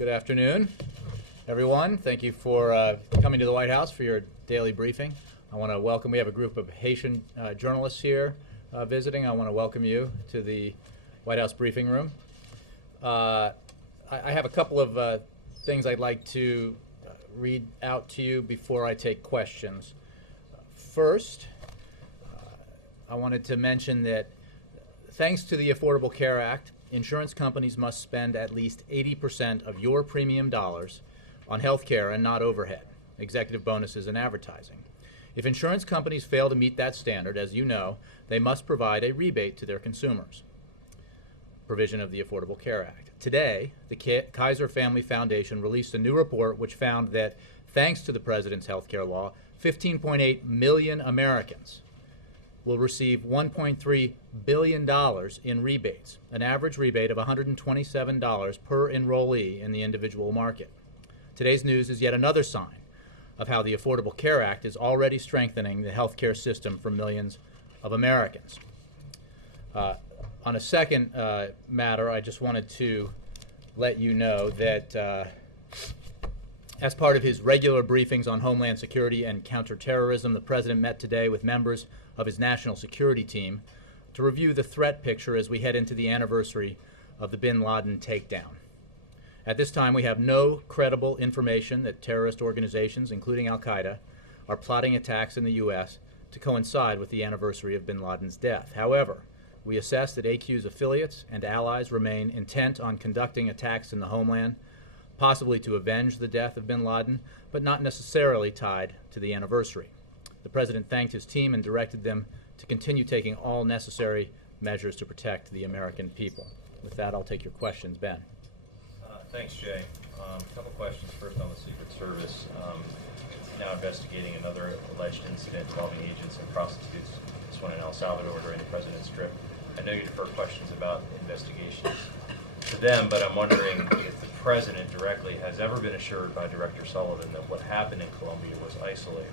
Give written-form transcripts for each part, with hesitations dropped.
Good afternoon, everyone. Thank you for coming to the White House for your daily briefing. I want to welcome, we have a group of Haitian journalists here visiting. I want to welcome you to the White House Briefing Room. I have a couple of things I'd like to read out to you before I take questions. First, I wanted to mention that thanks to the Affordable Care Act, insurance companies must spend at least 80% of your premium dollars on health care and not overhead, executive bonuses, and advertising. If insurance companies fail to meet that standard, as you know, they must provide a rebate to their consumers. Provision of the Affordable Care Act. Today, the Kaiser Family Foundation released a new report which found that, thanks to the President's health care law, 15.8 million Americans will receive $1.3 billion in rebates, an average rebate of $127 per enrollee in the individual market. Today's news is yet another sign of how the Affordable Care Act is already strengthening the health care system for millions of Americans. On a second matter, I just wanted to let you know that as part of his regular briefings on Homeland Security and counterterrorism, the President met today with members of his national security team to review the threat picture as we head into the anniversary of the bin Laden takedown. At this time, we have no credible information that terrorist organizations, including Al-Qaeda, are plotting attacks in the U.S. to coincide with the anniversary of bin Laden's death. However, we assess that AQ's affiliates and allies remain intent on conducting attacks in the homeland, possibly to avenge the death of bin Laden, but not necessarily tied to the anniversary. The President thanked his team and directed them to continue taking all necessary measures to protect the American people. With that, I'll take your questions. Ben. Thanks, Jay. A couple questions. First on the Secret Service. Now investigating another alleged incident involving agents and prostitutes, this one in El Salvador during the President's trip. I know you defer questions about investigations to them, but I'm wondering if the President directly has ever been assured by Director Sullivan that what happened in Colombia was isolated,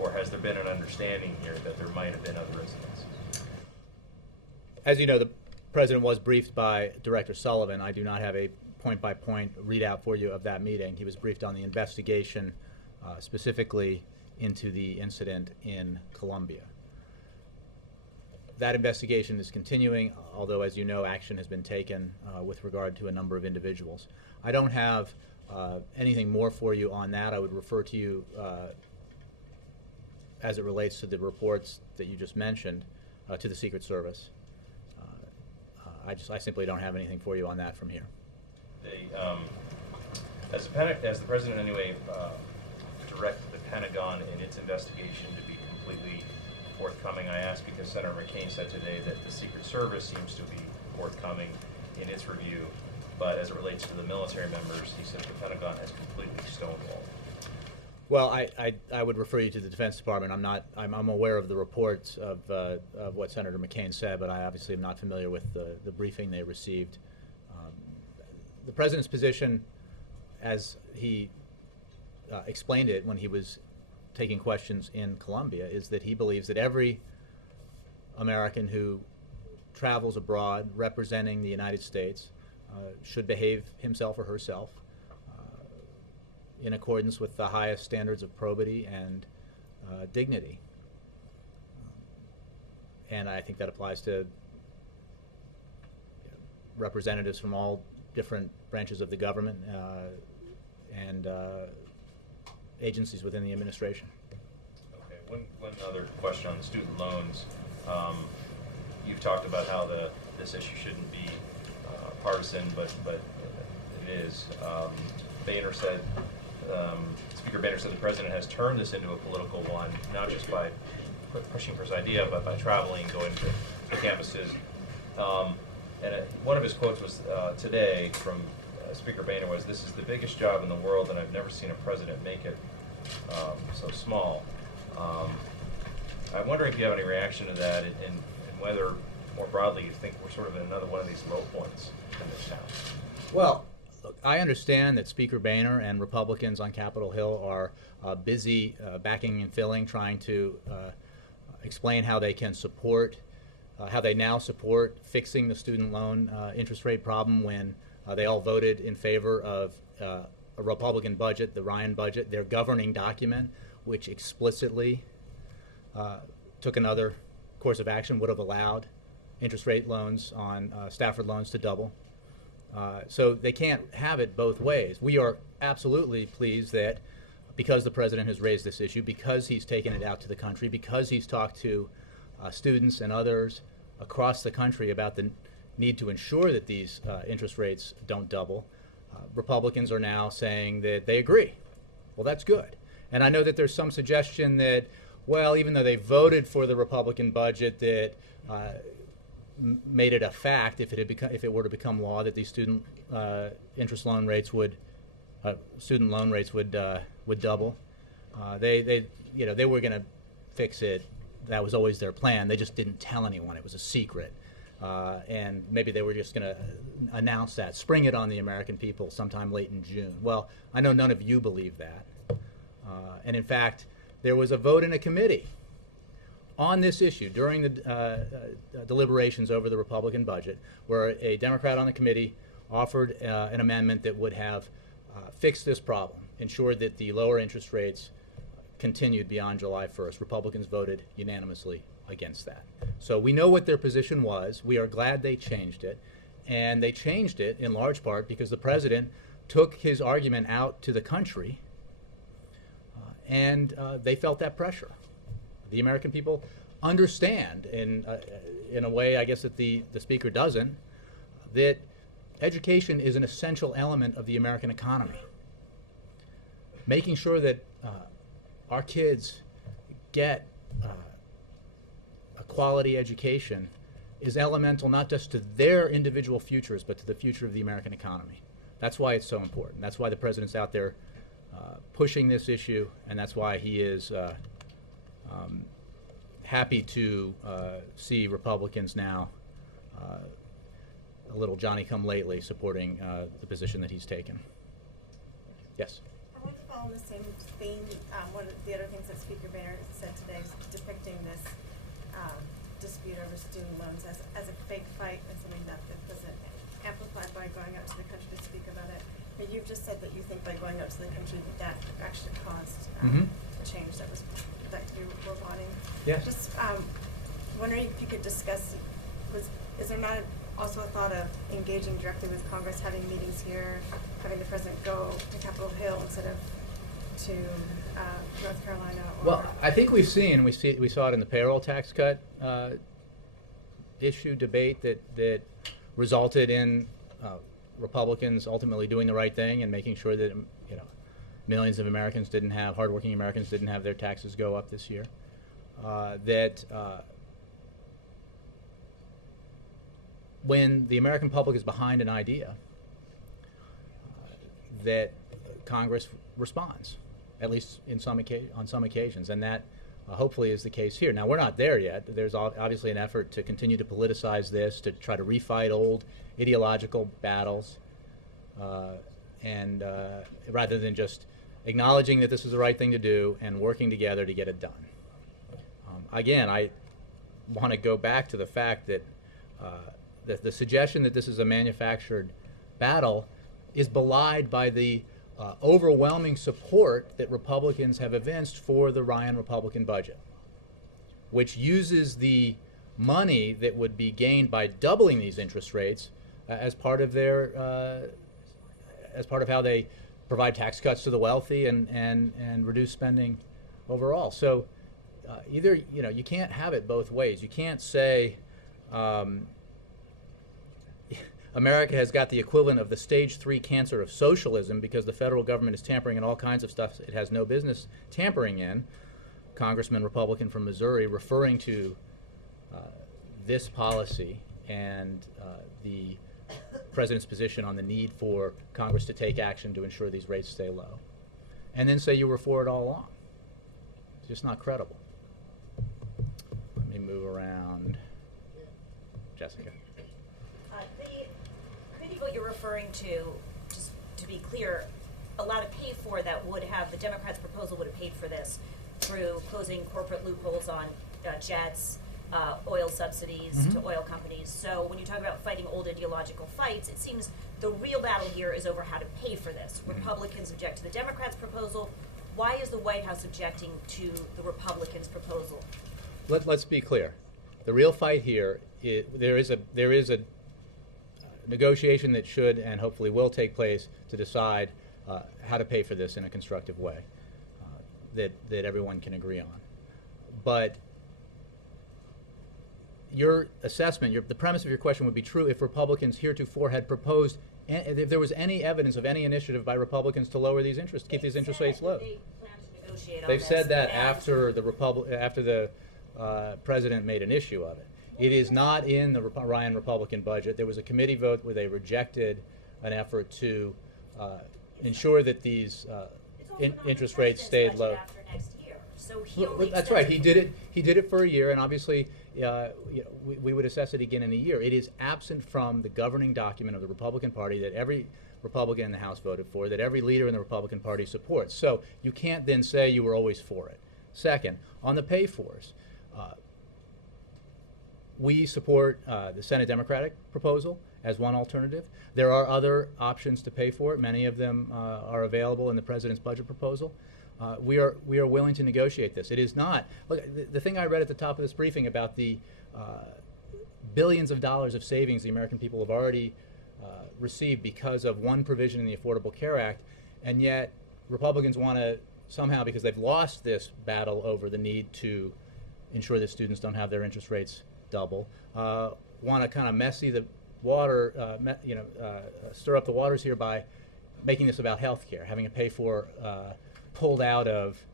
or has there been an understanding here that there might have been other incidents? As you know, the President was briefed by Director Sullivan. I do not have a point-by-point readout for you of that meeting. He was briefed on the investigation specifically into the incident in Colombia. That investigation is continuing, although, as you know, action has been taken with regard to a number of individuals. I don't have anything more for you on that. I would refer to you, as it relates to the reports that you just mentioned, to the Secret Service. I simply don't have anything for you on that from here. As the President anyway directed the Pentagon in its investigation to be completely forthcoming, I ask because Senator McCain said today that the Secret Service seems to be forthcoming in its review, but as it relates to the military members, he said the Pentagon has completely stonewalled. Well, I would refer you to the Defense Department. I'm aware of the reports of what Senator McCain said, but I obviously am not familiar with the briefing they received. The President's position, as he explained it when he was taking questions in Colombia, is that he believes that every American who travels abroad representing the United States should behave himself or herself in accordance with the highest standards of probity and dignity. And I think that applies to representatives from all different branches of the government and agencies within the administration. Okay, one other question on student loans. You've talked about how this issue shouldn't be partisan, but it is. Speaker Boehner said the President has turned this into a political one, not just by pushing for his idea, but by traveling, going to campuses. And one of his quotes was today from Speaker Boehner was, "This is the biggest job in the world, and I've never seen a president make it so small." I'm wondering if you have any reaction to that, and whether, more broadly, you think we're sort of in another one of these low points in this town. Well, look, I understand that Speaker Boehner and Republicans on Capitol Hill are busy backing and filling, trying to explain how they can support how they now support fixing the student loan interest rate problem when they all voted in favor of a Republican budget, the Ryan budget, their governing document, which explicitly took another course of action, would have allowed interest rate loans on Stafford loans to double. So they can't have it both ways. We are absolutely pleased that because the president has raised this issue, because he's taken it out to the country, because he's talked to students and others across the country about the need to ensure that these interest rates don't double, Republicans are now saying that they agree. Well, that's good. And I know that there's some suggestion that, well, even though they voted for the Republican budget, that made it a fact if it were to become law that these student loan rates would double. They were going to fix it. That was always their plan. They just didn't tell anyone. It was a secret. And maybe they were just going to announce that, spring it on the American people sometime late in June. Well, I know none of you believe that. And in fact, there was a vote in a committee on this issue during the deliberations over the Republican budget, where a Democrat on the committee offered an amendment that would have fixed this problem, ensured that the lower interest rates continued beyond July 1st. Republicans voted unanimously against that. So we know what their position was. We are glad they changed it. And they changed it in large part because the president took his argument out to the country, and they felt that pressure. The American people understand, in a way I guess that the speaker doesn't, that education is an essential element of the American economy. Making sure that our kids get a quality education is elemental not just to their individual futures, but to the future of the American economy. That's why it's so important. That's why the president's out there pushing this issue, and that's why he is happy to see Republicans now a little Johnny-come-lately supporting the position that he's taken. Yes? I want to follow the same theme. One of the other things that Speaker Boehner said today is depicting this dispute over student loans as a fake fight and something that the president amplified by going out to the country to speak about it. But you've just said that you think by going out to the country that actually caused a change that you were wanting. Yes. Just wondering if you could discuss, is there not also a thought of engaging directly with Congress, having meetings here, having the president go to Capitol Hill instead of to North Carolina? Well, I think we saw it in the payroll tax cut issue debate that resulted in Republicans ultimately doing the right thing and making sure that millions of Americans hardworking Americans didn't have their taxes go up this year. When the American public is behind an idea, that Congress responds, at least on some occasions, and that hopefully is the case here. Now, we're not there yet. There's obviously an effort to continue to politicize this, to try to refight old ideological battles, and rather than just acknowledging that this is the right thing to do and working together to get it done. Again, I want to go back to the fact that the suggestion that this is a manufactured battle is belied by the overwhelming support that Republicans have evinced for the Ryan Republican budget, which uses the money that would be gained by doubling these interest rates as part of how they provide tax cuts to the wealthy and reduce spending overall. So either you can't have it both ways. You can't say America has got the equivalent of the stage 3 cancer of socialism because the federal government is tampering in all kinds of stuff it has no business tampering in. Congressman Republican from Missouri referring to this policy and the president's position on the need for Congress to take action to ensure these rates stay low, and then say you were for it all along. It's just not credible. Let me move around. Jessica. The committee vote you're referring to, just to be clear, allowed to pay for that would have, the Democrats' proposal would have paid for this through closing corporate loopholes on jets, oil subsidies to oil companies. So when you talk about fighting old ideological fights, it seems the real battle here is over how to pay for this. Republicans object to the Democrats' proposal. Why is the White House objecting to the Republicans' proposal? Let's be clear. The real fight here is there is a negotiation that should and hopefully will take place to decide how to pay for this in a constructive way that everyone can agree on. But your assessment, the premise of your question would be true if Republicans heretofore had proposed, if there was any evidence of any initiative by Republicans to lower these interest, keep these interest rates low. They plan to negotiate on They've this, said that and after the president made an issue of it. It is not in the Ryan Republican budget. There was a committee vote where they rejected an effort to ensure that these it's also not interest the rates stayed president's low. budget after next year. So he Well, only that's right. extends He did it for a year, and obviously, we would assess it again in a year. It is absent from the governing document of the Republican Party that every Republican in the House voted for, that every leader in the Republican Party supports. So you can't then say you were always for it. Second, on the pay-fors, we support the Senate Democratic proposal as one alternative. There are other options to pay for it. Many of them are available in the president's budget proposal. We are willing to negotiate this. It is not, look, the thing I read at the top of this briefing about the billions of dollars of savings the American people have already received because of one provision in the Affordable Care Act, and yet Republicans want to somehow, because they've lost this battle over the need to ensure that students don't have their interest rates double, want to kind of messy the water, stir up the waters here by making this about health care, having a pay for pulled out of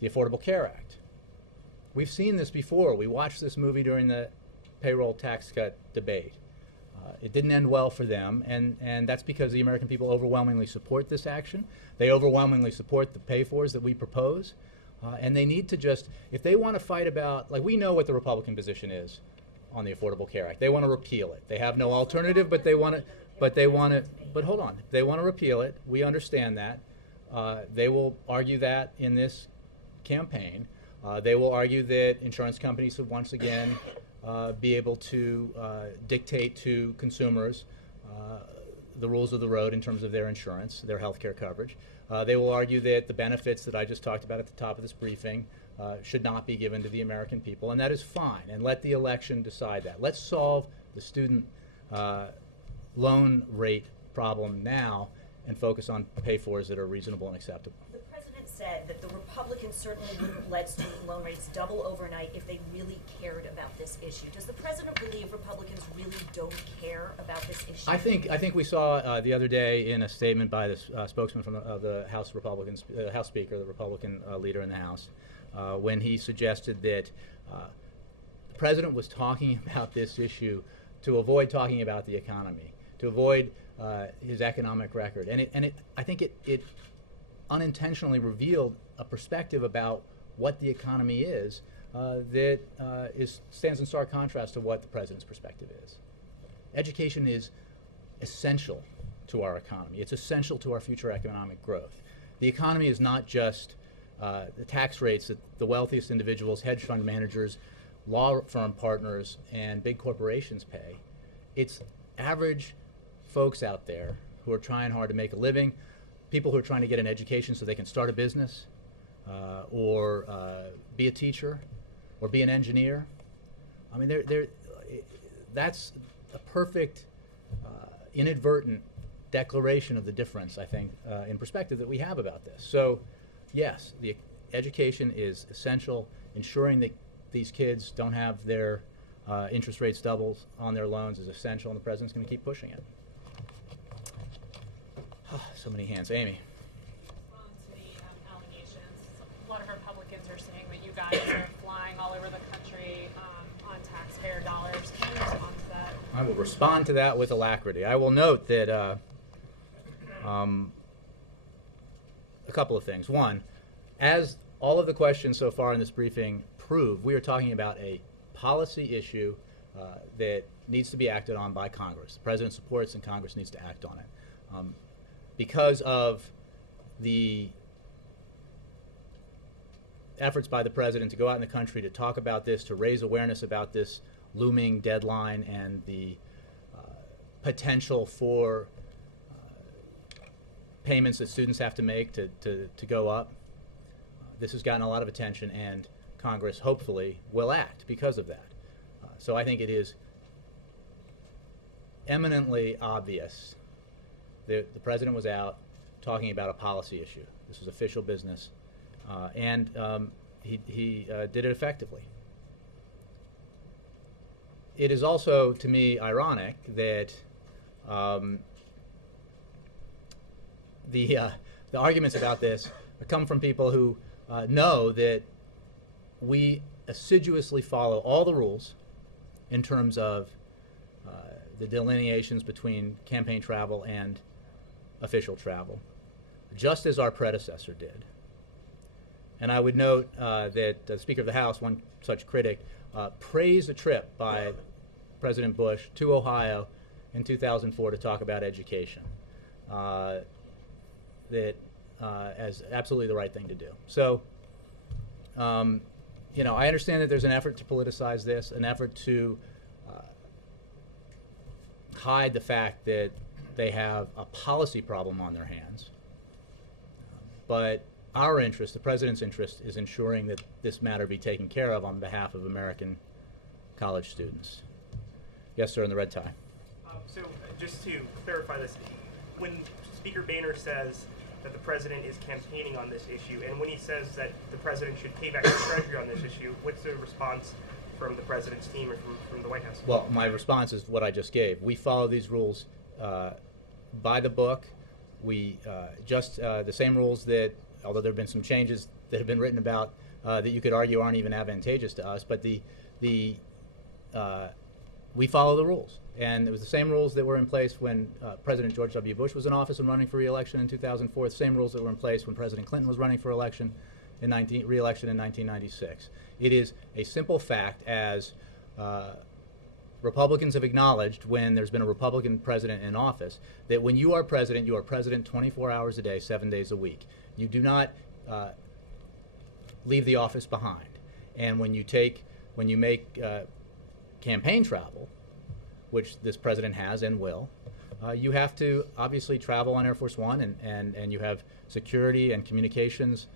the Affordable Care Act. We've seen this before. We watched this movie during the payroll tax cut debate. It didn't end well for them, and that's because the American people overwhelmingly support this action. They overwhelmingly support the pay-fors that we propose, and they need to just, if they want to fight about, like, we know what the Republican position is on the Affordable Care Act. They want to repeal it. They have no alternative, but they want to, but hold on. They want to repeal it. We understand that. They will argue that in this campaign. They will argue that insurance companies should once again be able to dictate to consumers the rules of the road in terms of their insurance, their health care coverage. They will argue that the benefits that I just talked about at the top of this briefing should not be given to the American people, and that is fine, and let the election decide that. Let's solve the student loan rate problem now and focus on pay-fors that are reasonable and acceptable. The president said that the Republicans certainly wouldn't let student loan rates double overnight if they really cared about this issue. Does the president believe Republicans really don't care about this issue? I think we saw the other day in a statement by the spokesman from the House Republicans, House Speaker, the Republican leader in the House, when he suggested that the president was talking about this issue to avoid talking about the economy, to avoid his economic record, and I think it unintentionally revealed a perspective about what the economy is that stands in stark contrast to what the president's perspective is. Education is essential to our economy. It's essential to our future economic growth. The economy is not just the tax rates that the wealthiest individuals, hedge fund managers, law firm partners, and big corporations pay. It's average folks out there who are trying hard to make a living, people who are trying to get an education so they can start a business, or be a teacher, or be an engineer. I mean, that's a perfect inadvertent declaration of the difference, I think, in perspective that we have about this. So, yes, the education is essential. Ensuring that these kids don't have their interest rates double on their loans is essential, and the president's going to keep pushing it. So many hands. Amy. Respond to the allegations. A lot of Republicans are saying that you guys are flying all over the country on taxpayer dollars. Can you respond to that? I will respond to that with alacrity. I will note that a couple of things. One, as all of the questions so far in this briefing prove, we are talking about a policy issue that needs to be acted on by Congress. The president supports, and Congress needs to act on it. Because of the efforts by the president to go out in the country to talk about this, to raise awareness about this looming deadline and the potential for payments that students have to make to go up. This has gotten a lot of attention, and Congress hopefully will act because of that. So I think it is eminently obvious that the president was out talking about a policy issue. This was official business, and he did it effectively. It is also, to me, ironic that the arguments about this come from people who know that we assiduously follow all the rules in terms of the delineations between campaign travel and official travel, just as our predecessor did. And I would note that the Speaker of the House, one such critic, praised a trip by President Bush to Ohio in 2004 to talk about education, as absolutely the right thing to do. So, you know, I understand that there's an effort to politicize this, an effort to hide the fact that they have a policy problem on their hands. But our interest, the president's interest, is ensuring that this matter be taken care of on behalf of American college students. Yes, sir, in the red tie. So just to clarify this, when Speaker Boehner says that the president is campaigning on this issue, and when he says that the president should pay back the Treasury on this issue, what's the response from the president's team or from the White House? Well, my response is what I just gave. We follow these rules by the book. We just the same rules that, although there have been some changes that have been written about that you could argue aren't even advantageous to us, but we follow the rules. And it was the same rules that were in place when President George W. Bush was in office and running for re-election in 2004, the same rules that were in place when President Clinton was running for re-election in 1996. It is a simple fact, as Republicans have acknowledged when there's been a Republican president in office, that when you are president 24 hours a day, 7 days a week. You do not leave the office behind. And when you make campaign travel, which this president has and will, you have to obviously travel on Air Force One, and you have security and communications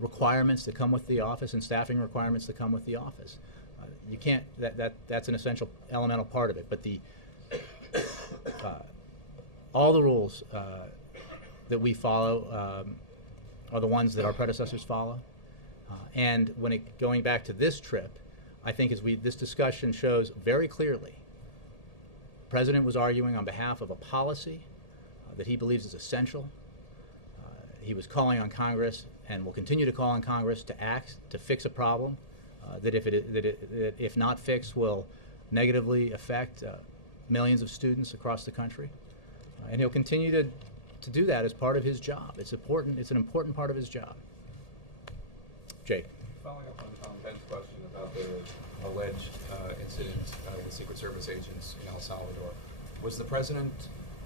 requirements that come with the office and staffing requirements that come with the office. You can't, that's an essential elemental part of it, but all the rules that we follow are the ones that our predecessors follow. And going back to this trip, I think this discussion shows very clearly, the president was arguing on behalf of a policy that he believes is essential. He was calling on Congress and will continue to call on Congress to act to fix a problem that if not fixed will negatively affect millions of students across the country. And he'll continue to do that as part of his job. It's important. It's an important part of his job. Jake. Following up on Ben's question about the alleged incident with Secret Service agents in El Salvador, was the president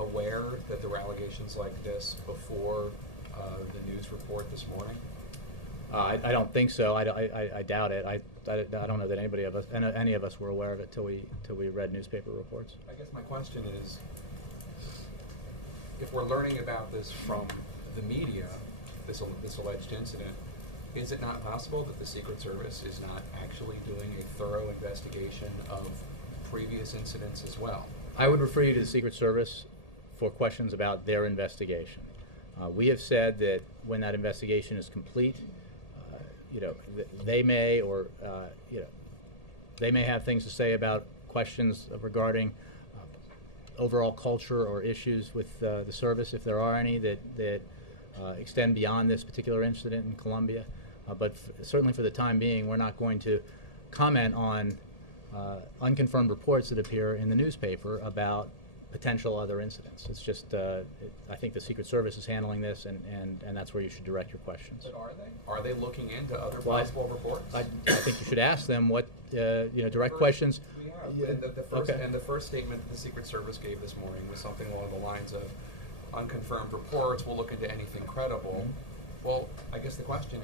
aware that there were allegations like this before the news report this morning? I don't think so. I doubt it. I don't know that any of us were aware of it till we read newspaper reports. I guess my question is, if we're learning about this from the media, this alleged incident, is it not possible that the Secret Service is not actually doing a thorough investigation of previous incidents as well? I would refer you to the Secret Service for questions about their investigation. We have said that when that investigation is complete, they may have things to say about questions regarding overall culture or issues with the service, if there are any that extend beyond this particular incident in Colombia. But certainly for the time being, we're not going to comment on unconfirmed reports that appear in the newspaper about potential other incidents. It's just, I think the Secret Service is handling this, and that's where you should direct your questions. But are they? Are they looking into other possible reports? I think you should ask them what, direct questions. We have. And the first statement the Secret Service gave this morning was something along the lines of unconfirmed reports, we'll look into anything credible. Mm-hmm. Well, I guess the question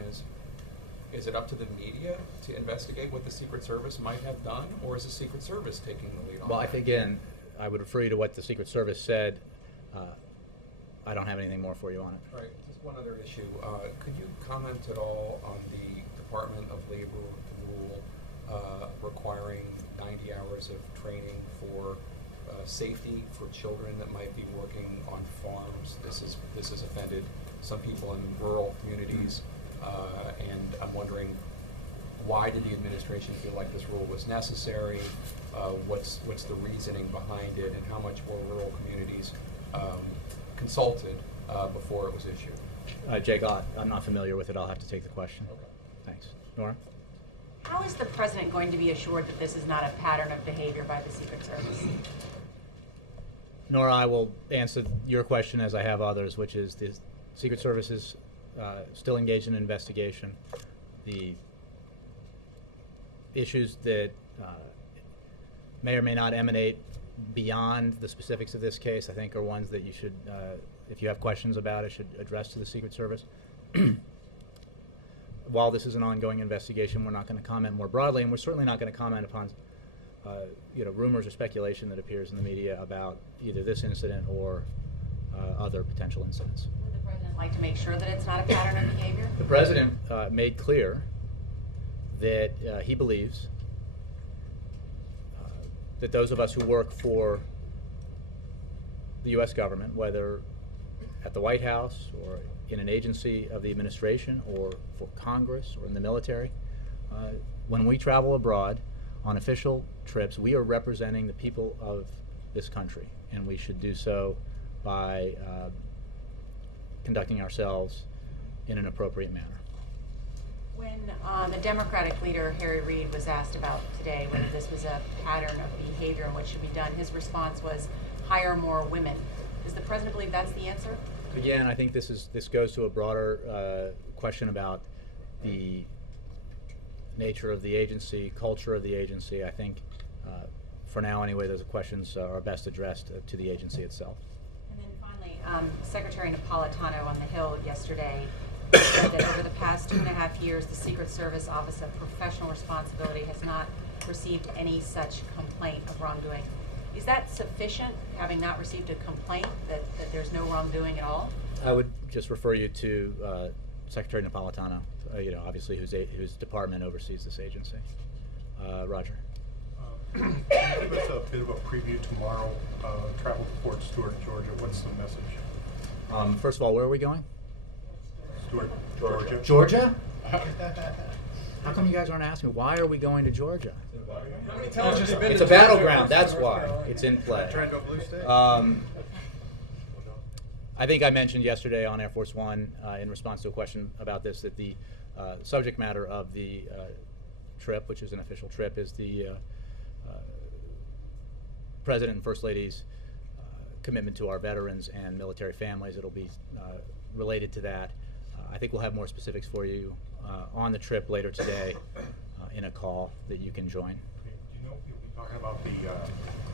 is it up to the media to investigate what the Secret Service might have done, or is the Secret Service taking the lead on Well, that? again, I would refer you to what the Secret Service said. I don't have anything more for you on it. All right, just one other issue. Could you comment at all on the Department of Labor rule requiring 90 hours of training for safety for children that might be working on farms? This has offended some people in rural communities, and I'm wondering, why did the administration feel like this rule was necessary? What's the reasoning behind it, and how much were rural communities consulted before it was issued? Jake, I'm not familiar with it. I'll have to take the question. Okay. Thanks. Nora? How is the president going to be assured that this is not a pattern of behavior by the Secret Service? Nora, I will answer your question as I have others, which is the Secret Service is still engaged in an investigation. The issues that may or may not emanate beyond the specifics of this case, I think, are ones that you should, if you have questions about it, should address to the Secret Service. While this is an ongoing investigation, we're not going to comment more broadly, and we're certainly not going to comment upon rumors or speculation that appears in the media about either this incident or other potential incidents. Would the president like to make sure that it's not a pattern of behavior? The president made clear that he believes that those of us who work for the U.S. government, whether at the White House or in an agency of the administration or for Congress or in the military, when we travel abroad on official trips, we are representing the people of this country, and we should do so by conducting ourselves in an appropriate manner. When the Democratic leader, Harry Reid, was asked about today whether this was a pattern of behavior and what should be done, his response was, hire more women. Does the president believe that's the answer? Again, I think this goes to a broader question about the nature of the agency, culture of the agency. I think, for now anyway, those questions are best addressed to the agency itself. And then finally, Secretary Napolitano on the Hill yesterday said that over the past 2.5 years, the Secret Service Office of Professional Responsibility has not received any such complaint of wrongdoing. Is that sufficient, having not received a complaint, that there's no wrongdoing at all? I would just refer you to Secretary Napolitano, obviously whose department oversees this agency. Roger. Give us a bit of a preview tomorrow. Travel to Fort Stewart, Georgia. What's the message? First of all, where are we going? Stewart, Georgia. Georgia? How come you guys aren't asking? Why are we going to Georgia? It's a battleground. That's why it's in play. I think I mentioned yesterday on Air Force One in response to a question about this that the subject matter of the trip, which is an official trip, is the President and First Lady's commitment to our veterans and military families. It'll be related to that. I think we'll have more specifics for you on the trip later today in a call that you can join. Do you know if you'll be talking about the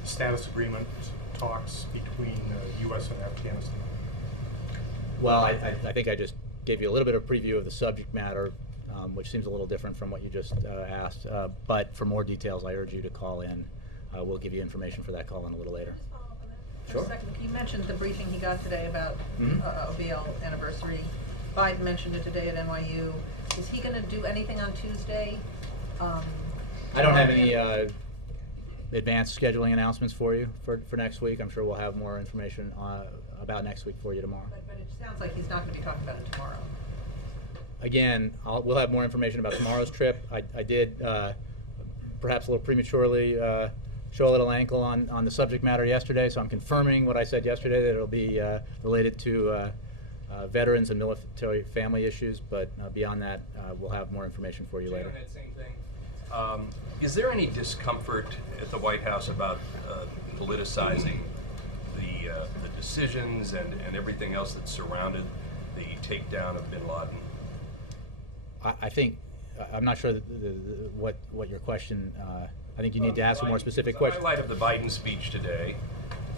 status agreement talks between the U.S. and Afghanistan? Well, I think I just gave you a little bit of preview of the subject matter, which seems a little different from what you just asked. But for more details, I urge you to call in. We'll give you information for that call in a little later. Just follow up on that Sure. for a second. You mentioned the briefing he got today about Mhm. OBL anniversary. Biden mentioned it today at NYU. Is he going to do anything on Tuesday? I don't have any advanced scheduling announcements for you for next week. I'm sure we'll have more information about next week for you tomorrow. But it sounds like he's not going to be talking about it tomorrow. Again, we'll have more information about tomorrow's trip. I did, perhaps a little prematurely, show a little ankle on the subject matter yesterday, so I'm confirming what I said yesterday, that it'll be related to veterans and military family issues, but beyond that, we'll have more information for you later. On that same thing, is there any discomfort at the White House about politicizing the decisions and everything else that surrounded the takedown of bin Laden? I think, I'm not sure what your question, I think you need to ask a more specific question. In light of the Biden speech today,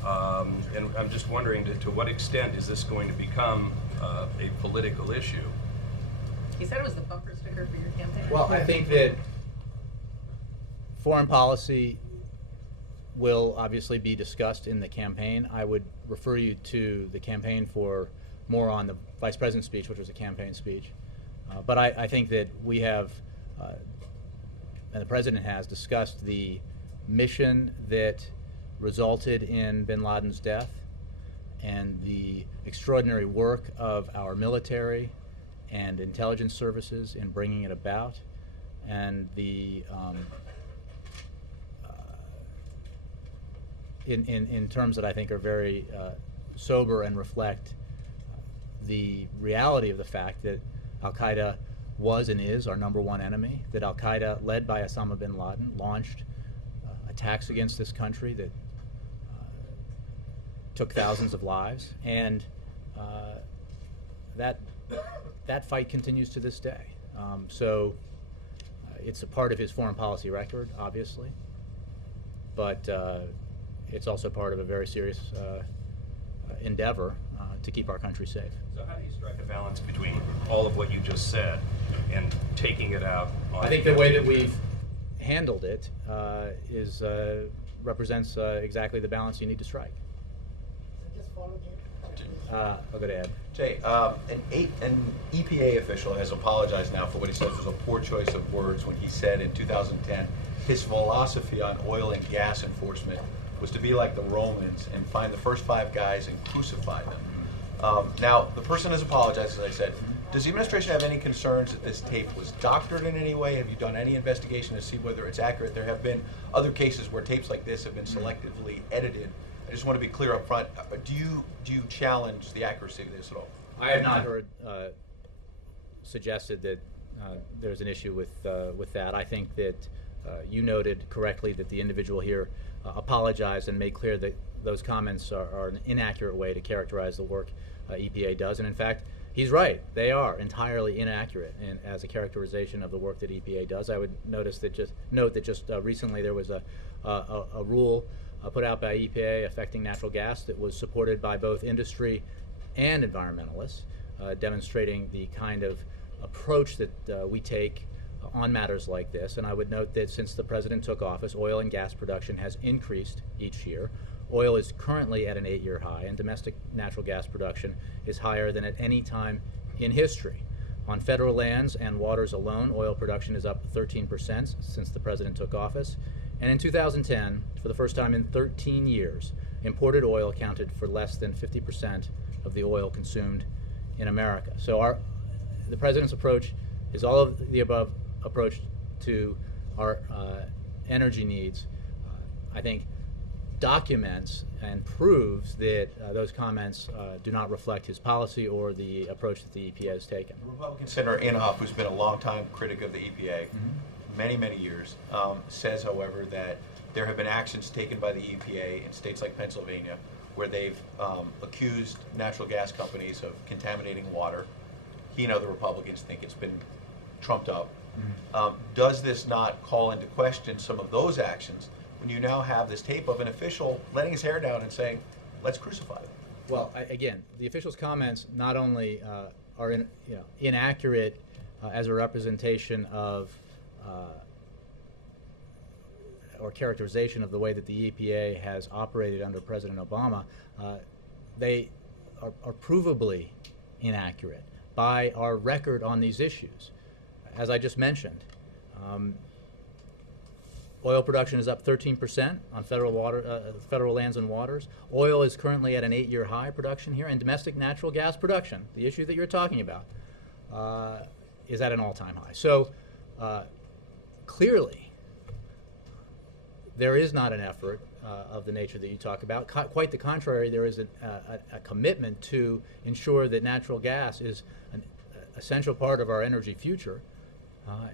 and I'm just wondering to what extent is this going to become a political issue? He said it was the bumper sticker for your campaign. Well, I think that foreign policy will obviously be discussed in the campaign. I would refer you to the campaign for more on the Vice President's speech, which was a campaign speech. But I think that we have, and the President has, discussed the mission that resulted in bin Laden's death and the extraordinary work of our military and intelligence services in bringing it about, and the in terms that I think are very sober and reflect the reality of the fact that Al-Qaeda was and is our #1 enemy, that Al-Qaeda, led by Osama bin Laden, launched attacks against this country that took thousands of lives, and that fight continues to this day. So it's a part of his foreign policy record, obviously, but it's also part of a very serious endeavor to keep our country safe. So how do you strike a balance between all of what you just said and taking it out on... I think the way that we've handled it represents exactly the balance you need to strike. I'll go to Ed. Jay, an EPA official has apologized now for what he says was a poor choice of words when he said in 2010 his philosophy on oil and gas enforcement was to be like the Romans and find the first 5 guys and crucify them. Now, the person has apologized, as I said. Does the administration have any concerns that this tape was doctored in any way? Have you done any investigation to see whether it's accurate? There have been other cases where tapes like this have been selectively edited. I just want to be clear up front. Do you challenge the accuracy of this at all? I have not heard suggested that there's an issue with that. I think that you noted correctly that the individual here apologized and made clear that those comments are an inaccurate way to characterize the work EPA does. And in fact, he's right. They are entirely inaccurate as a characterization of the work that EPA does. I would note that just recently there was a rule put out by EPA affecting natural gas that was supported by both industry and environmentalists, demonstrating the kind of approach that we take on matters like this. And I would note that since the President took office, oil and gas production has increased each year. Oil is currently at an 8-year high, and domestic natural gas production is higher than at any time in history. On federal lands and waters alone, oil production is up 13% since the President took office. And in 2010, for the first time in 13 years, imported oil accounted for less than 50% of the oil consumed in America. So the President's approach is all of the above approach to our energy needs, I think, documents and proves that those comments do not reflect his policy or the approach that the EPA has taken. Republican Senator Inhofe, who's been a longtime critic of the EPA, many, many years, says, however, that there have been actions taken by the EPA in states like Pennsylvania where they've accused natural gas companies of contaminating water. He and other Republicans think it's been trumped up. Does this not call into question some of those actions when you now have this tape of an official letting his hair down and saying, let's crucify them? Well, again, the official's comments not only are inaccurate as a representation of or characterization of the way that the EPA has operated under President Obama, they are provably inaccurate by our record on these issues. As I just mentioned, oil production is up 13% on federal lands and waters. Oil is currently at an 8-year high production here, and domestic natural gas production, the issue that you're talking about, is at an all-time high. So clearly, there is not an effort of the nature that you talk about. Quite the contrary, there is a commitment to ensure that natural gas is an essential part of our energy future.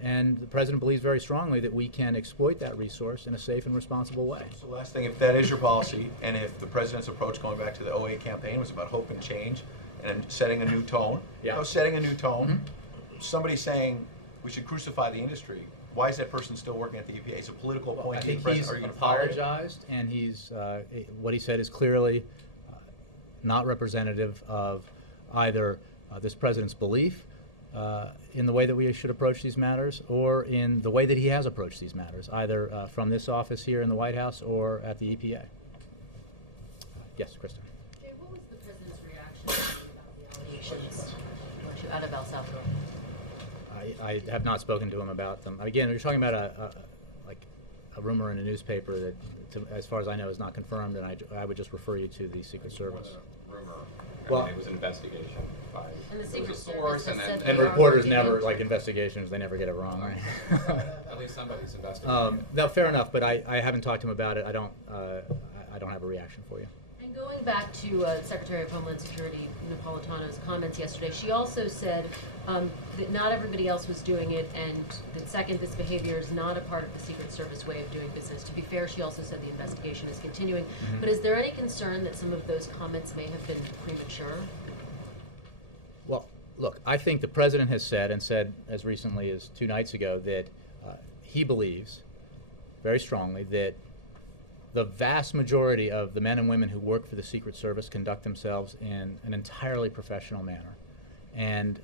And the President believes very strongly that we can exploit that resource in a safe and responsible way. So last thing, if that is your policy, and if the President's approach going back to the 08 campaign was about hope and change and setting a new tone, setting a new tone, somebody saying we should crucify the industry, why is that person still working at the EPA? It's a political point. I think he's apologized, and what he said is clearly not representative of either this President's belief in the way that we should approach these matters, or in the way that he has approached these matters, either from this office here in the White House or at the EPA. Yes, Kristen. Jay, what was the president's reaction about the allegations out of El Salvador? I have not spoken to him about them. Again, you're talking about a rumor in a newspaper that, as far as I know, is not confirmed, and I would just refer you to the Secret Service. It wasn't a rumor. Well- I mean, it was an investigation by, And the there Secret was a Service source, has and said then. And they are reporters looking never, into- like investigations, they never get it wrong, right? At least somebody's investigating it. No, fair enough, but I haven't talked to him about it. I don't have a reaction for you. And going back to Secretary of Homeland Security Napolitano's comments yesterday, she also said that not everybody else was doing it, and that second, this behavior is not a part of the Secret Service way of doing business. To be fair, she also said the investigation is continuing. Mhm. But is there any concern that some of those comments may have been premature? Well, look, I think the president has said, and said as recently as 2 nights ago, that he believes very strongly that the vast majority of the men and women who work for the Secret Service conduct themselves in an entirely professional manner. And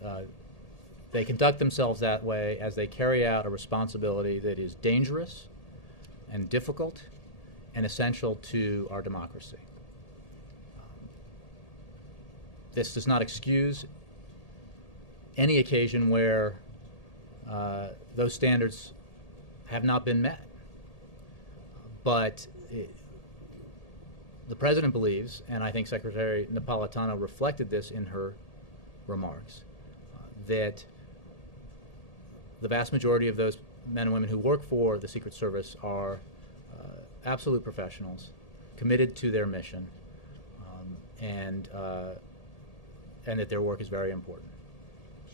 they conduct themselves that way as they carry out a responsibility that is dangerous and difficult and essential to our democracy. This does not excuse any occasion where those standards have not been met. But the president believes, and I think Secretary Napolitano reflected this in her remarks, that the vast majority of those men and women who work for the Secret Service are absolute professionals, committed to their mission, and that their work is very important.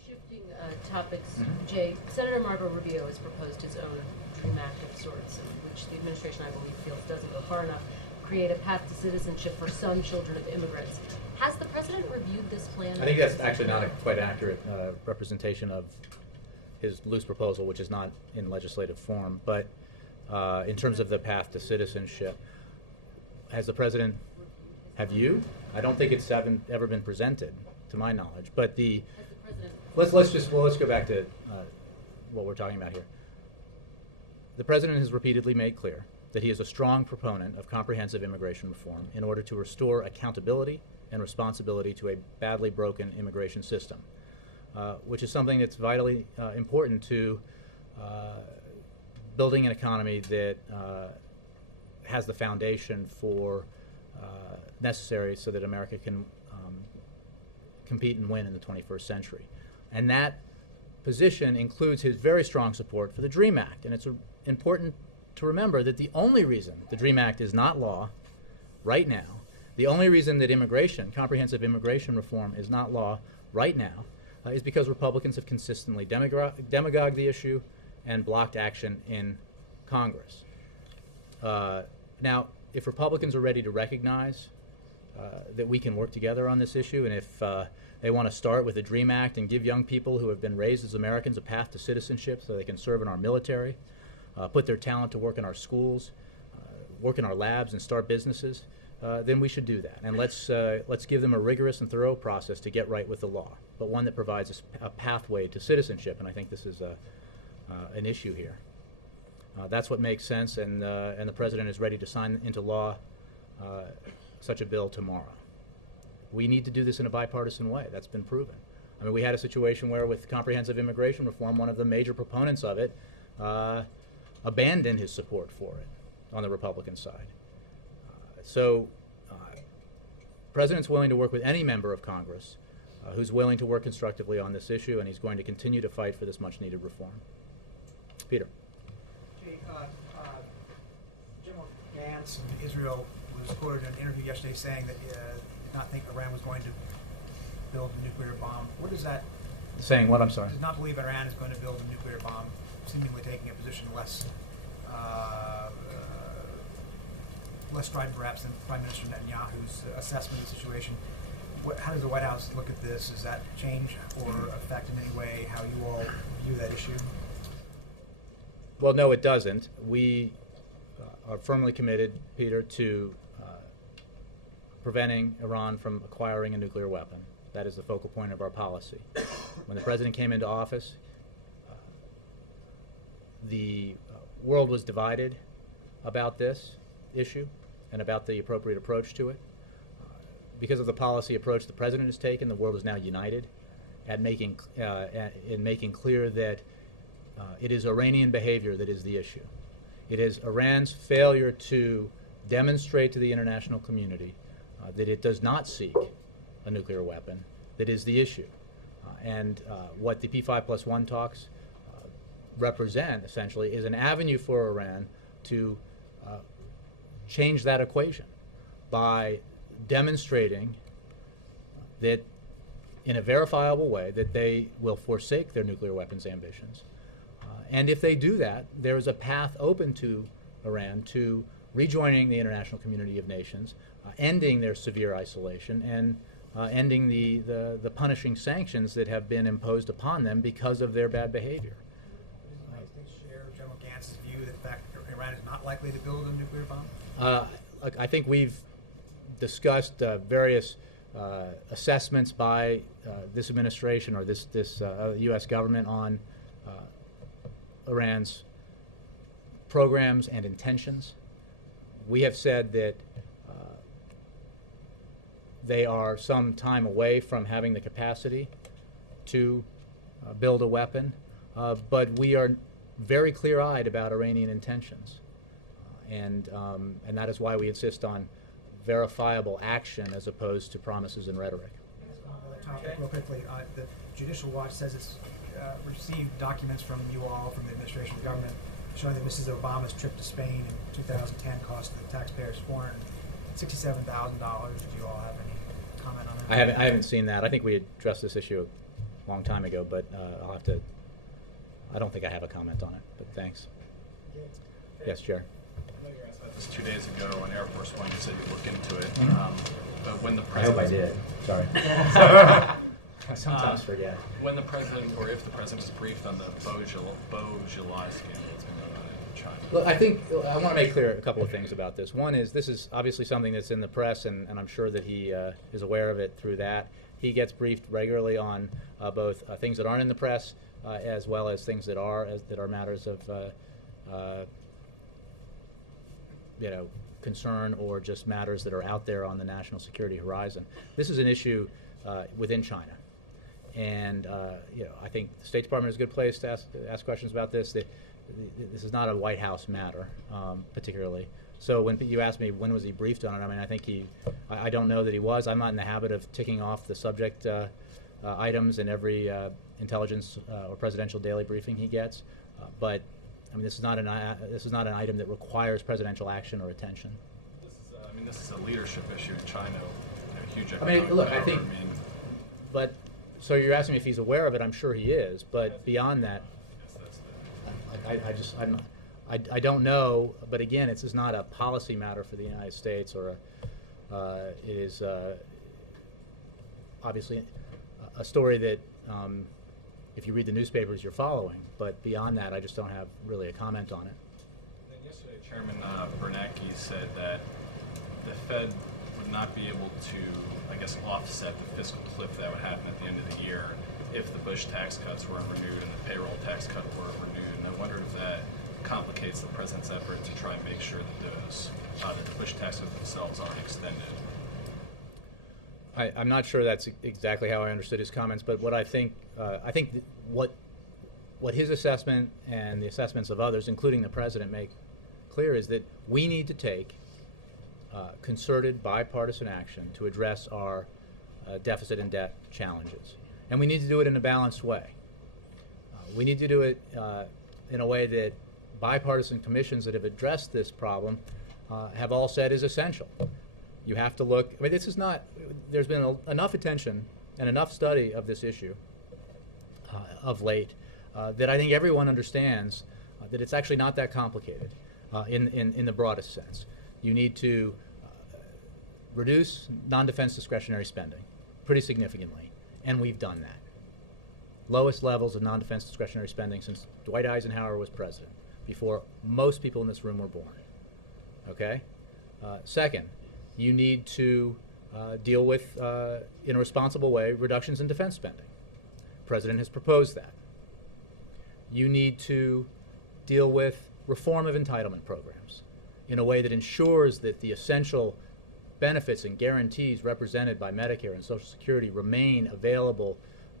Shifting topics, Jay, Senator Marco Rubio has proposed his own DREAM Act of sorts, in which the administration, I believe, feels doesn't go far enough, create a path to citizenship for some children of immigrants. Has the president reviewed this plan? I think that's actually not a quite accurate representation of his loose proposal, which is not in legislative form. But in terms of the path to citizenship, has the president, have you? I don't think it's ever been presented, to my knowledge. But the let's go back to what we're talking about here. The president has repeatedly made clear that he is a strong proponent of comprehensive immigration reform in order to restore accountability and responsibility to a badly broken immigration system, which is something that's vitally important to building an economy that has the foundation for necessary so that America can compete and win in the 21st century. And that position includes his very strong support for the DREAM Act. And it's important to remember that the only reason the DREAM Act is not law right now, the only reason that comprehensive immigration reform is not law right now, is because Republicans have consistently demagogued the issue and blocked action in Congress. Now, if Republicans are ready to recognize that we can work together on this issue, and if they want to start with the DREAM Act and give young people who have been raised as Americans a path to citizenship so they can serve in our military, put their talent to work in our schools, work in our labs, and start businesses, then we should do that. And let's give them a rigorous and thorough process to get right with the law, but one that provides a pathway to citizenship. And I think this is an issue here. That's what makes sense, and the president is ready to sign into law such a bill tomorrow. We need to do this in a bipartisan way. That's been proven. I mean, we had a situation where with comprehensive immigration reform, one of the major proponents of it abandoned his support for it on the Republican side. So the president's willing to work with any member of Congress who's willing to work constructively on this issue, and he's going to continue to fight for this much-needed reform. Peter. General Gantz in Israel was quoted in an interview yesterday saying that did not think Iran was going to build a nuclear bomb. What is that? Saying what? I'm sorry. Does not believe Iran is going to build a nuclear bomb, seemingly taking a position less strident perhaps than Prime Minister Netanyahu's assessment of the situation. How does the White House look at this? Does that change or affect in any way how you all view that issue? Well, no, it doesn't. We are firmly committed, Peter, to preventing Iran from acquiring a nuclear weapon. That is the focal point of our policy. When the president came into office, the world was divided about this issue and about the appropriate approach to it. Because of the policy approach the president has taken, the world is now united in making clear that it is Iranian behavior that is the issue. It is Iran's failure to demonstrate to the international community that it does not seek a nuclear weapon that is the issue. And what the P5+1 talks represent, essentially, is an avenue for Iran to change that equation by demonstrating that in a verifiable way that they will forsake their nuclear weapons ambitions. And if they do that, there is a path open to Iran to rejoining the international community of nations, ending their severe isolation, and ending the punishing sanctions that have been imposed upon them because of their bad behavior. Does the United States share General Gantz's view that in fact Iran is not likely to build a nuclear bomb? Look, I think we've discussed various assessments by this administration or this U.S. government on Iran's programs and intentions. We have said that they are some time away from having the capacity to build a weapon, but we are very clear-eyed about Iranian intentions, and that is why we insist on verifiable action as opposed to promises and rhetoric. Another topic, real quickly. The Judicial Watch says it's received documents from you all, from the administration and government, showing that Mrs. Obama's trip to Spain in 2010 cost the taxpayers $467,000. Do you all have any comment on that? I haven't seen that. I think we addressed this issue a long time ago, but I'll have to. I don't think I have a comment on it, but thanks. Yes, Chair. I know you were asked about this 2 days ago on Air Force One. You said you'd look into it. But when the I hope president, I did. Sorry. I sometimes forget. When the president, or if the president is briefed on the Beaujolais scandal that's been going on in China. Look, I think I want to make clear a couple of things about this. One is this is obviously something that's in the press, and I'm sure that he is aware of it through that. He gets briefed regularly on both things that aren't in the press as well as things that are matters of concern or just matters that are out there on the national security horizon. This is an issue within China. And I think the State Department is a good place to ask questions about this. This is not a White House matter, particularly. So when you ask me when was he briefed on it, I mean, I think I don't know that he was. I'm not in the habit of ticking off the subject items in every intelligence or presidential daily briefing he gets. But I mean, this is not an item that requires presidential action or attention. This is a leadership issue in China. Huge I mean, economic look, power. I think, but so you're asking me if he's aware of it. I'm sure he is, but beyond that, I don't know. But again, this is not a policy matter for the United States, or it is obviously a story that if you read the newspapers, you're following. But beyond that, I just don't have really a comment on it. And then yesterday, Chairman Bernanke said that the Fed would not be able to, I guess, offset the fiscal cliff that would happen at the end of the year if the Bush tax cuts weren't renewed and the payroll tax cut weren't renewed. And I wonder if that complicates the president's effort to try and make sure that the Bush tax cuts themselves aren't extended. I'm not sure that's exactly how I understood his comments, but what I think what his assessment and the assessments of others, including the president, make clear is that we need to take concerted bipartisan action to address our deficit and debt challenges. And we need to do it in a balanced way. We need to do it in a way that bipartisan commissions that have addressed this problem have all said is essential. You have to look, I mean, this is not, there's been enough attention and enough study of this issue of late that I think everyone understands that it's actually not that complicated in the broadest sense. You need to reduce non-defense discretionary spending pretty significantly, and we've done that. Lowest levels of non-defense discretionary spending since Dwight Eisenhower was president, before most people in this room were born. Okay? Second, you need to deal with, in a responsible way, reductions in defense spending. President has proposed that. You need to deal with reform of entitlement programs in a way that ensures that the essential benefits and guarantees represented by Medicare and Social Security remain available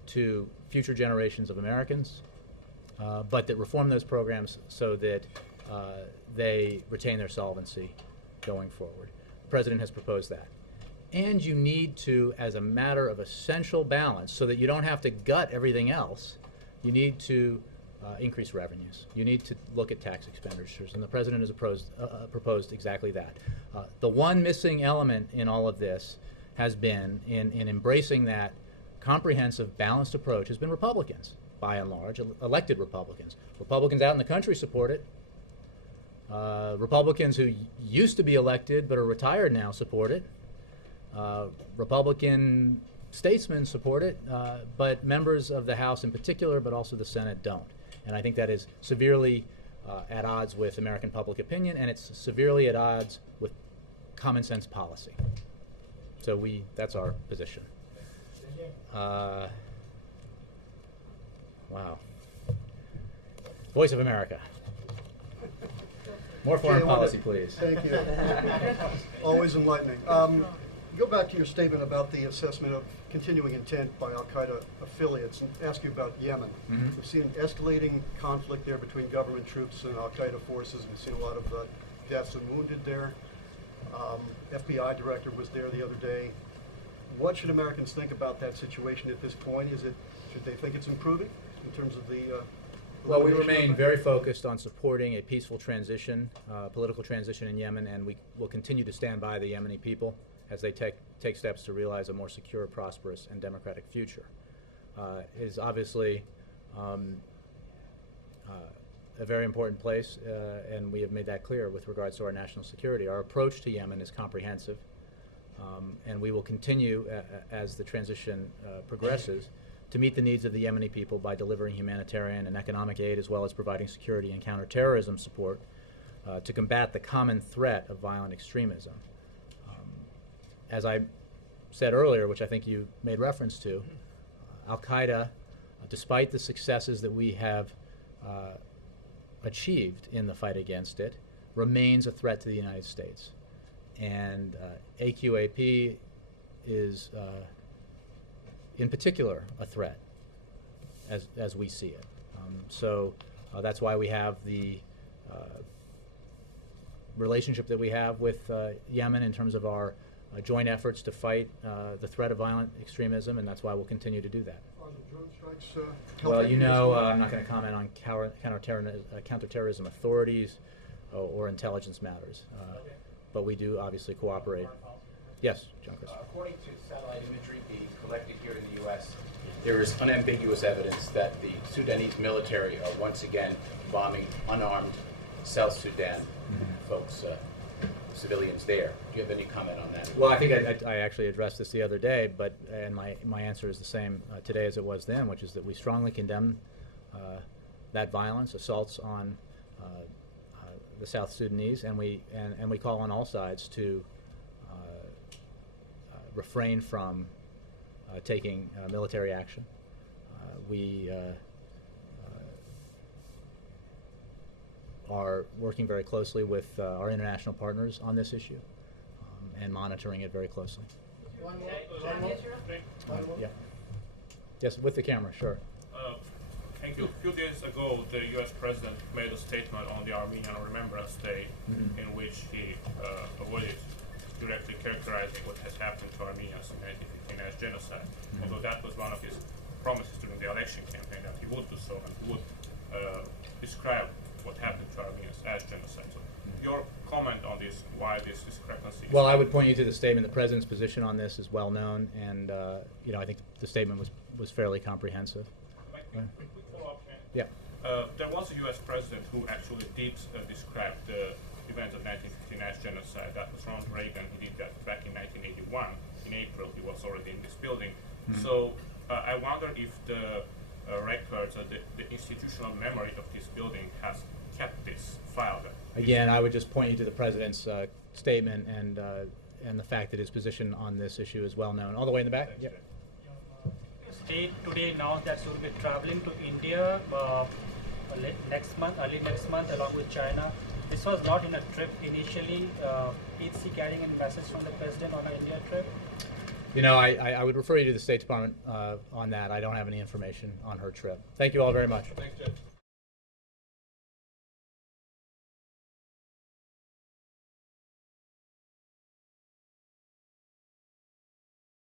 to future generations of Americans, but that reform those programs so that they retain their solvency going forward. The President has proposed that. And you need to, as a matter of essential balance, so that you don't have to gut everything else, you need to increase revenues. You need to look at tax expenditures, and the President has proposed exactly that. The one missing element in all of this has been, in embracing that comprehensive, balanced approach, has been Republicans, by and large, elected Republicans. Republicans out in the country support it. Republicans who used to be elected but are retired now support it. Republican statesmen support it, but members of the House in particular, but also the Senate, don't. And I think that is severely at odds with American public opinion, and it's severely at odds with common sense policy. So that's our position. Wow. Voice of America. More foreign policy, please. Thank you. Always enlightening. Go back to your statement about the assessment of continuing intent by al-Qaeda affiliates and ask you about Yemen. Mm-hmm. We've seen an escalating conflict there between government troops and al-Qaeda forces. We've seen a lot of deaths and wounded there. FBI director was there the other day. What should Americans think about that situation at this point? Should they think it's improving in terms of the well, we remain very focused on supporting a peaceful transition, political transition in Yemen, and we will continue to stand by the Yemeni people as they take steps to realize a more secure, prosperous, and democratic future. It is obviously a very important place, and we have made that clear with regards to our national security. Our approach to Yemen is comprehensive, and we will continue as the transition progresses to meet the needs of the Yemeni people by delivering humanitarian and economic aid, as well as providing security and counterterrorism support to combat the common threat of violent extremism. As I said earlier, which I think you made reference to, al-Qaeda, despite the successes that we have achieved in the fight against it, remains a threat to the United States. And AQAP is in particular a threat as we see it. So that's why we have the relationship that we have with Yemen in terms of our joint efforts to fight the threat of violent extremism, and that's why we'll continue to do that. Are the drone strikes Well, you know, I'm not going to comment on counterterrorism authorities or intelligence matters, but we do obviously cooperate. Yes, John Chris. According to satellite imagery being collected here in the U.S., there is unambiguous evidence that the Sudanese military are once again bombing unarmed South Sudan folks, civilians there. Do you have any comment on that? Well, I think I actually addressed this the other day, and my answer is the same today as it was then, which is that we strongly condemn that violence, assaults on the South Sudanese, and we call on all sides to refrain from taking military action. We are working very closely with our international partners on this issue and monitoring it very closely. One more. Yeah. Yes, with the camera, sure. Thank you. A few days ago, the U.S. President made a statement on the Armenian Remembrance Day in which he avoided directly characterizing what has happened to Armenians in 1915 as genocide, although that was one of his promises during the election campaign that he would do so and he would describe what happened to Armenians as genocide. So your comment on this, why this discrepancy? Well, I would point you to the statement. The President's position on this is well known, and I think the statement was fairly comprehensive. Quick follow-up. Yeah. There was a U.S. President who actually did describe the events of 1915 as genocide. That was Ronald Reagan. He did that back in 1981. In April, he was already in this building. So I wonder if the records or the institutional memory of this building has kept this file. Again, I would just point you to the President's statement and the fact that his position on this issue is well known. All the way in the back? Thanks, yeah. state today announced that she will be traveling to India next month, early next month, along with China. This was not in a trip initially. Is she carrying any message from the president on her India trip? You know, I would refer you to the State Department on that. I don't have any information on her trip. Thank you all very much. Thanks, Judge.